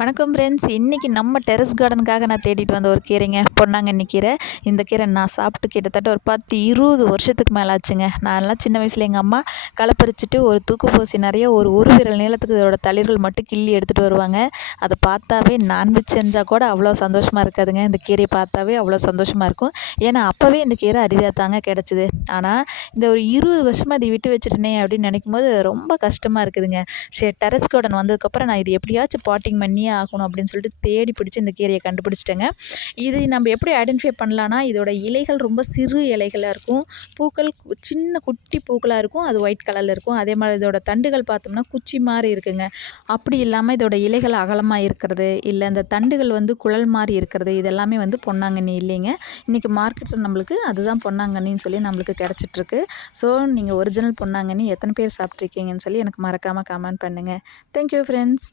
வணக்கம் ஃப்ரெண்ட்ஸ். இன்றைக்கி நம்ம டெரஸ் கார்டனுக்காக நான் தேடிட்டு வந்த ஒரு கீரைங்க, பொன்னாங்கண்ணி கீரை. இந்த கீரை நான் சாப்பிட்டு கிட்டத்தட்ட ஒரு 10-20 வருஷத்துக்கு மேலே ஆச்சுங்க. நான்லாம் சின்ன வயசில் எங்கள் அம்மா களை பறிச்சுட்டு ஒரு தூக்குப்போசி நிறைய ஒரு விரல் நீளத்துக்கு இதோட தளிர்கள் மட்டும் கிள்ளி எடுத்துகிட்டு வருவாங்க. அதை பார்த்தாவே நான்வெஜ் செஞ்சால் கூட அவ்வளோ சந்தோஷமாக இருக்காதுங்க. இந்த கீரையை பார்த்தாவே அவ்வளோ சந்தோஷமாக இருக்கும். ஏன்னா அப்போவே இந்த கீரை அரிதாக தாங்க கிடச்சிது. ஆனால் இந்த ஒரு 20 வருஷமாக அதை விட்டு வச்சுட்டேனே அப்படின்னு நினைக்கும் போது ரொம்ப கஷ்டமாக இருக்குதுங்க. சரி, டெரஸ் கார்டன் வந்ததுக்கப்புறம் நான் இது எப்படியாச்சும் பாட்டிங் பண்ணியே ஆகணும் அப்படின்னு சொல்லிட்டு தேடி பிடிச்சி இந்த கீரையை கண்டுபிடிச்சிட்டேங்க. இது நம்ம எப்படி ஐடென்டிஃபை பண்ணலான்னா, இதோட இலைகள் ரொம்ப சிறு இலைகளாக இருக்கும். பூக்கள் சின்ன குட்டி பூக்களாக இருக்கும். அது ஒயிட் கலரில் இருக்கும். அதே மாதிரி இதோட தண்டுகள் பார்த்தோம்னா குச்சி மாதிரி இருக்குங்க. அப்படி இல்லாமல் இதோட இலைகள் அகலமாக இருக்கிறது, இல்லை இந்த தண்டுகள் குழல் மாதிரி இருக்கிறது, இதெல்லாமே பொன்னாங்கண்ணி இல்லைங்க. இன்றைக்கி மார்க்கெட்டில் நம்மளுக்கு அதுதான் பொன்னாங்கண்ணின்னு சொல்லி நம்மளுக்கு கிடச்சிட்ருக்கு. ஸோ நீங்கள் ஒரிஜினல் பொன்னாங்கண்ணி எத்தனை பேர் சாப்பிட்ருக்கீங்கன்னு சொல்லி எனக்கு மறக்காமல் கமெண்ட் பண்ணுங்கள். Thank you friends.